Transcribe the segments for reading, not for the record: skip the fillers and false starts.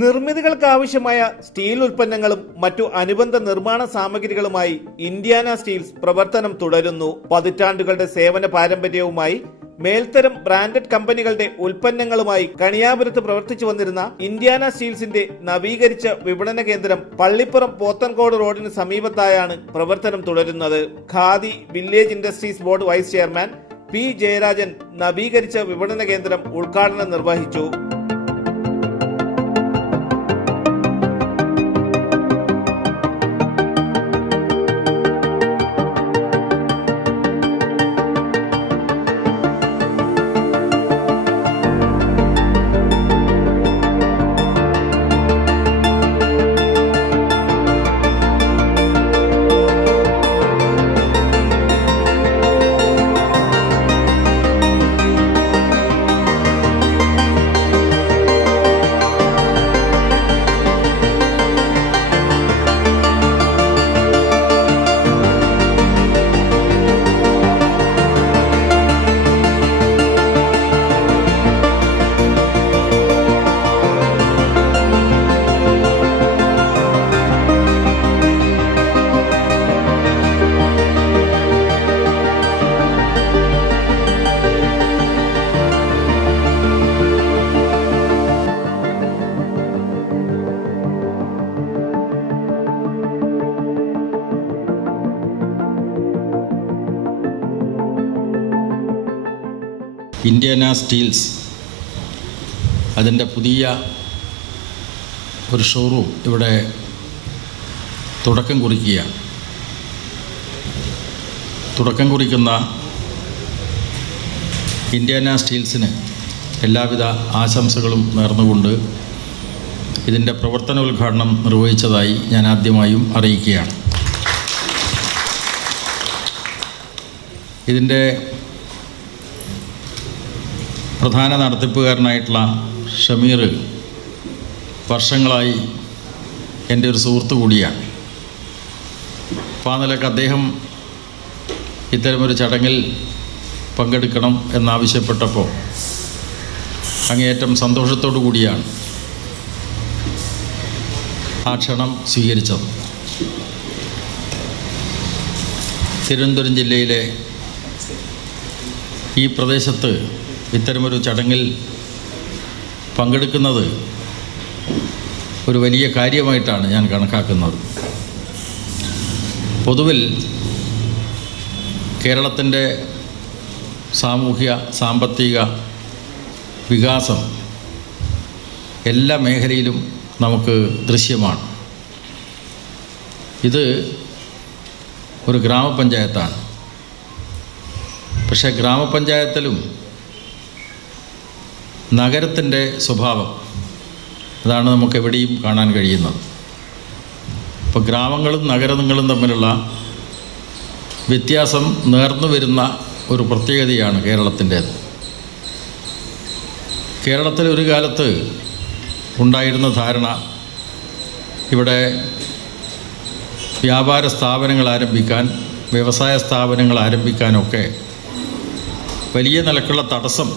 നിർമ്മിതികൾക്കാവശ്യമായ steel ഉൽപ്പന്നങ്ങളും മറ്റു അനുബന്ധ നിർമ്മാണ സാമഗ്രികളുമായി ഇന്ത്യാന സ്റ്റീൽസ് പ്രവർത്തനം തുടരുന്നു. പതിറ്റാണ്ടുകളുടെ സേവന പാരമ്പര്യവുമായി മേൽത്തരം ബ്രാൻഡഡ് കമ്പനികളുടെ ഉൽപ്പന്നങ്ങളുമായി കണിയാപുരത്ത് പ്രവർത്തിച്ചു വന്നിരുന്ന ഇന്ത്യാന സ്റ്റീൽസിന്റെ നവീകരിച്ച വിപണന കേന്ദ്രം പള്ളിപ്പുറം പോത്തൻകോട് റോഡിന് സമീപത്തായാണ് പ്രവർത്തനം തുടരുന്നത്. Khadi village industries board vice chairman P Jayarajan നവീകരിച്ച വിപണന കേന്ദ്രം ഉദ്ഘാടനം നിർവഹിച്ചു. ഇന്ത്യാന സ്റ്റീൽസ് അതിൻ്റെ പുതിയ ഒരു ഷോറൂം ഇവിടെ തുടക്കം കുറിക്കുകയാണ്. തുടക്കം കുറിക്കുന്ന ഇന്ത്യാന സ്റ്റീൽസിന് എല്ലാവിധ ആശംസകളും നേർന്നുകൊണ്ട് ഇതിൻ്റെ പ്രവർത്തനോദ്ഘാടനം നിർവഹിച്ചതായി ഞാൻ ആദ്യമായും അറിയിക്കുകയാണ്. ഇതിൻ്റെ പ്രധാന നടത്തിപ്പുകാരനായിട്ടുള്ള ഷമീർ വർഷങ്ങളായി എൻ്റെ ഒരു സുഹൃത്തു കൂടിയാണ്. അപ്പോൾ ആ നിലക്ക് അദ്ദേഹം ഇത്തരമൊരു ചടങ്ങിൽ പങ്കെടുക്കണം എന്നാവശ്യപ്പെട്ടപ്പോൾ അങ്ങേയറ്റം സന്തോഷത്തോടു കൂടിയാണ് ആ ക്ഷണം സ്വീകരിച്ചത്. തിരുവനന്തപുരം ജില്ലയിലെ ഈ പ്രദേശത്ത് ഇത്തരമൊരു ചടങ്ങിൽ പങ്കെടുക്കുന്നത് ഒരു വലിയ കാര്യമായിട്ടാണ് ഞാൻ കണക്കാക്കുന്നത്. പൊതുവിൽ കേരളത്തിൻ്റെ സാമൂഹ്യ സാമ്പത്തിക വികാസം എല്ലാ മേഖലയിലും നമുക്ക് ദൃശ്യമാണ്. ഇത് ഒരു ഗ്രാമപഞ്ചായത്താണ്. പക്ഷേ ഗ്രാമപഞ്ചായത്തിലും നഗരത്തിൻ്റെ സ്വഭാവം അതാണ് നമുക്ക് എവിടെയും കാണാൻ കഴിയുന്നത്. ഇപ്പോൾ ഗ്രാമങ്ങളും നഗരങ്ങളും തമ്മിലുള്ള വ്യത്യാസം നേർന്നു വരുന്ന ഒരു പ്രത്യേകതയാണ് കേരളത്തിൻ്റേത്. കേരളത്തിൽ ഒരു കാലത്ത് ഉണ്ടായിരുന്ന ധാരണ ഇവിടെ വ്യാപാര സ്ഥാപനങ്ങൾ ആരംഭിക്കാൻ, വ്യവസായ സ്ഥാപനങ്ങൾ ആരംഭിക്കാനൊക്കെ വലിയ നിലക്കുള്ള തടസ്സം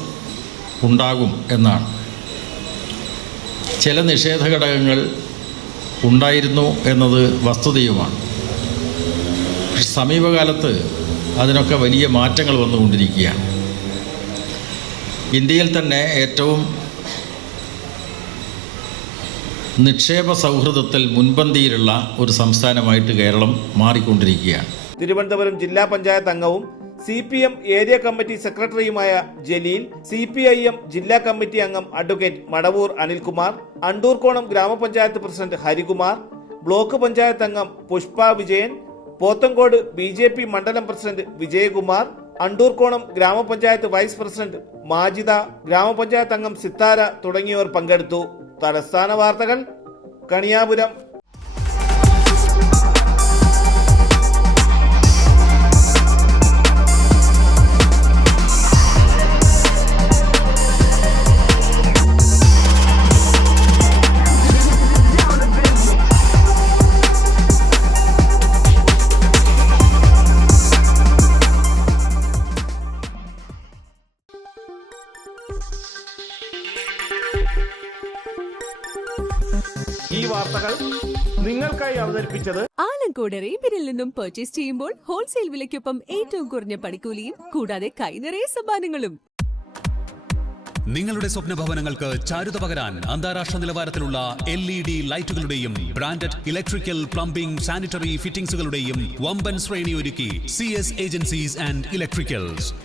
ഉണ്ടാകും എന്നാണ്. ചില നിഷേധ ഘടകങ്ങൾ ഉണ്ടായിരുന്നു എന്നത് വസ്തുതയുമാണ്. സമീപകാലത്ത് അതിനൊക്കെ വലിയ മാറ്റങ്ങൾ വന്നുകൊണ്ടിരിക്കുകയാണ്. ഇന്ത്യയിൽ തന്നെ ഏറ്റവും നിക്ഷേപ സൗഹൃദത്തിൽ മുൻപന്തിയിലുള്ള ഒരു സംസ്ഥാനമായിട്ട് കേരളം മാറിക്കൊണ്ടിരിക്കുകയാണ്. തിരുവനന്തപുരം ജില്ലാ പഞ്ചായത്ത് അംഗവും CPM ഏരിയ കമ്മിറ്റി സെക്രട്ടറിയുമായ ജലീൽ, CPIM ജില്ലാ കമ്മിറ്റി അംഗം അഡ്വക്കേറ്റ് മടവൂർ അനിൽകുമാർ, അണ്ടൂർക്കോണം ഗ്രാമപഞ്ചായത്ത് പ്രസിഡന്റ് ഹരികുമാർ, ബ്ലോക്ക് പഞ്ചായത്ത് അംഗം പുഷ്പ വിജയൻ, പോത്തൻകോട് BJP മണ്ഡലം പ്രസിഡന്റ് വിജയകുമാർ, അണ്ടൂർക്കോണം ഗ്രാമപഞ്ചായത്ത് വൈസ് പ്രസിഡന്റ് മാജിദ, ഗ്രാമപഞ്ചായത്ത് അംഗം സിത്താര തുടങ്ങിയവർ പങ്കെടുത്തു. തലസ്ഥാന വാർത്തകൾ, കണിയാപുരം. ഈ വാർത്തകൾ നിങ്ങൾക്കായി അവതരിപ്പിച്ചത് ആലങ്കോട് റേബിനിൽ നിന്നും പർച്ചേസ് ചെയ്യുമ്പോൾ ഹോൾസെയിൽ വിലയ്ക്കൊപ്പം ഏറ്റവും കുറഞ്ഞ പണിക്കൂലിയും കൂടാതെ കൈനിറയെ സമ്മാനങ്ങളും. നിങ്ങളുടെ സ്വപ്ന ഭവനങ്ങൾക്ക് ചാരുത പകരാൻ അന്താരാഷ്ട്ര നിലവാരത്തിലുള്ള LED ലൈറ്റുകളുടെയും ബ്രാൻഡഡ് ഇലക്ട്രിക്കൽ, പ്ലംബിംഗ്, സാനിറ്ററി ഫിറ്റിംഗ്സുകളുടെയും വമ്പൻ ശ്രേണി ഒരുക്കി CS ഏജൻസീസ് ആൻഡ് ഇലക്ട്രിക്കൽസ്.